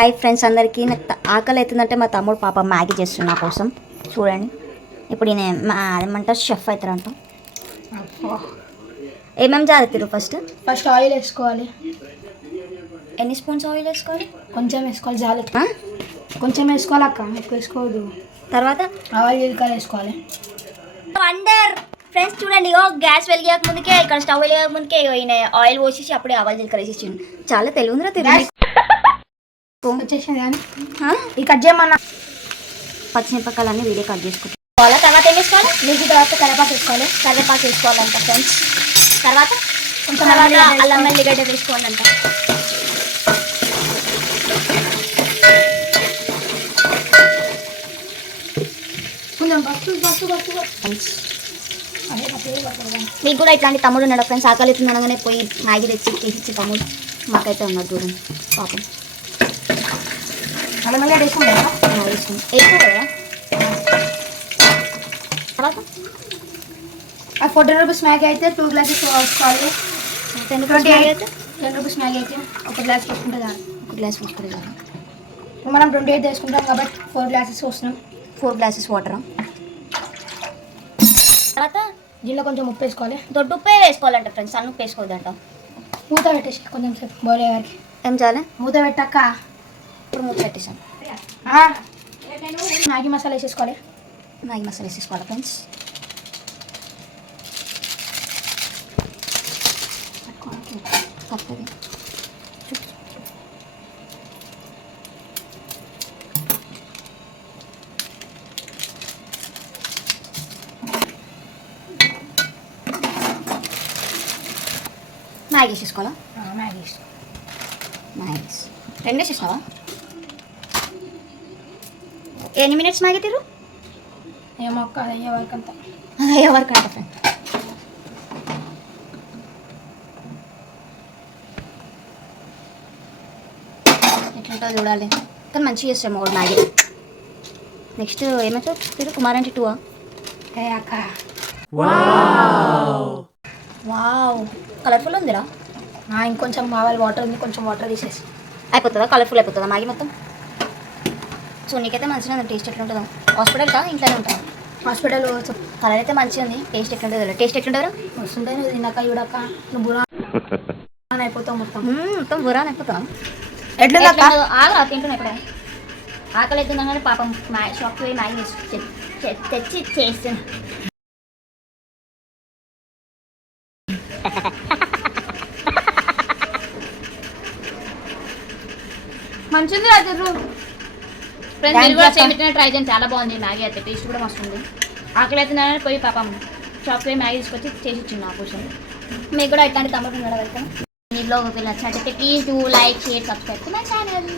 Hi friends అందరికీ నాకు ఆకలి అవుతుందంటే మా తమ్ముడు పాప మ్యాగీ చేస్తున్నా కోసం చూడండి. ఇప్పుడు నేను ఏమంటారు షెఫ్ అవుతారంట. ఏమేమి జాగ్రత్తలు ఫస్ట్ ఆయిల్ వేసుకోవాలి. ఎన్ని స్పూన్స్ ఆయిల్ వేసుకోవాలి? కొంచెం వేసుకోవాలి, జాగ్రత్త కొంచెం వేసుకోవాలి అక్క, ఎక్కువ వేసుకోవద్దు. తర్వాత ఆవాలు జీలకర్ర వేసుకోవాలి. వండర్ ఫ్రెండ్స్ చూడండి, గ్యాస్ వెలిగాక ముందుకే ఇక్కడ స్టవ్ వెలిగాక ముందుకే ఆయిల్ పోసేసి అప్పుడే ఆవాలు జీలకర్ర వేసేసిండు. చాలా తెలివిందిరా తెలియదు. వచ్చేసింది కానీ ఈ కట్ చేయమన్నా పచ్చిమిరపకాయలన్నీ వీడియో కట్ చేసుకుంటాం. తర్వాత ఏం వేసుకోవాలి? నీకు తర్వాత కరివేపాకు వేసుకోవాలి. కరివేపాకు వేసుకోవాలంట ఫ్రెండ్స్. తర్వాత కొంచెం అల్లం వెల్లిగడ్డ వేసుకోవాలంట. కొంచెం బస్సు మీకు కూడా ఇట్లాంటి తమ్ముడు ఉన్నాడు ఫ్రెండ్స్. ఆకలి అనగానే పోయి మ్యాగీ తెచ్చి చేసి తమ్ముడు మాకైతే ఉన్నాడు చూడండి పాపం. అల్లం వెల్లిగడ్డ వేసుకోండి కదా. తర్వాత 40 రూపీస్ మ్యాగీ అయితే 2 గ్లాసెస్ వేసుకోవాలి. 10 రూపీస్ మ్యాగీ అయితే 1 గ్లాస్ వేసుకుంటే చాలు. 1 గ్లాస్ వేసుకుంటే చాలు. మనం 28 వేసుకుంటాం కాబట్టి 4 గ్లాసెస్ వస్తున్నాం. 4 గ్లాసెస్ వాటర్. తర్వాత దీనిలో కొంచెం ఉప్పు వేసుకోవాలి. దొడ్డు ఉప్పే వేసుకోవాలంట ఫ్రెండ్స్, సన్న ఉప్పు వేసుకోవద్దంట. మూత పెట్టేసి కొంచెం సేపు బాయిల్ అయ్యాక ఏం చేయాలి? మూత పెట్టాక ఇప్పుడు మూత పెట్టేసాను. మ్యాగీ మసాలా వేసేసుకోవాలి. మ్యాగీ మసాలా వేసేసుకోవాలి ఫ్రెండ్స్. మ్యాగీ వేసేసుకోవాలా? Maggi nice. 2 వేసేసినావా? ఎన్ని మినిట్స్ మ్యాగీ తీరు? ఏమో అక్క, అయ్యే వరకు అంతా అయ్యే వరకు అంట ఫ్రెండ్. ఎట్లుంటుందో చూడాలి, కానీ మంచిగా చేస్తాము ఒకటి మ్యాగీ. నెక్స్ట్ ఏమవుతుంది తిరు? కుమారంటి 2 అక్క. వావ్ కలర్ఫుల్ ఉందిరా. ఇంకొంచెం కావాలి, వాటర్ ఉంది, కొంచెం వాటర్ తీసేసి అయిపోతుందా? కలర్ఫుల్ అయిపోతుందా మ్యాగీ మొత్తం? సో నీకైతే మంచిగా ఉంది. టేస్ట్ ఎట్లుంటుందో? హాస్పిటల్ కా ఇంట్లోనే ఉంటాను? హాస్పిటల్. కలర్ అయితే మంచిగా ఉంది. టేస్ట్ ఎట్లుంటుందో? టేస్ట్ ఎట్లుంటుందో? వస్తుంటే నువ్వు తిన్నాక చూడక నువ్వు బురాన్ అయిపోతావు. మొత్తం బురాన్ అయిపోతాం. ఎట్లా ఆగా తింటున్నా ఇప్పుడే. ఆకలి అవుతుందా కానీ పాపం షాప్కి పోయి మ్యాగీ తెచ్చి చేస్తున్నా. మంచిది అదిరు ఫ్రెండ్స్, మీరు కూడా సేమ్ ట్రై చేయండి. చాలా బాగుంది మ్యాగీ అయితే, టేస్ట్ కూడా మస్తు ఉంది. ఆకలి అవుతుందని పోయి పాపం షాప్కి పోయి మ్యాగీ తీసుకొచ్చి చేసి ఇచ్చింది నా కోసం. మీకు కూడా ఇట్లాంటి తమ్ముడు ఉన్నాడు వెళ్తాను. మీ బ్లాగ్ నచ్చినట్టయితే please do like, share, subscribe to my channel.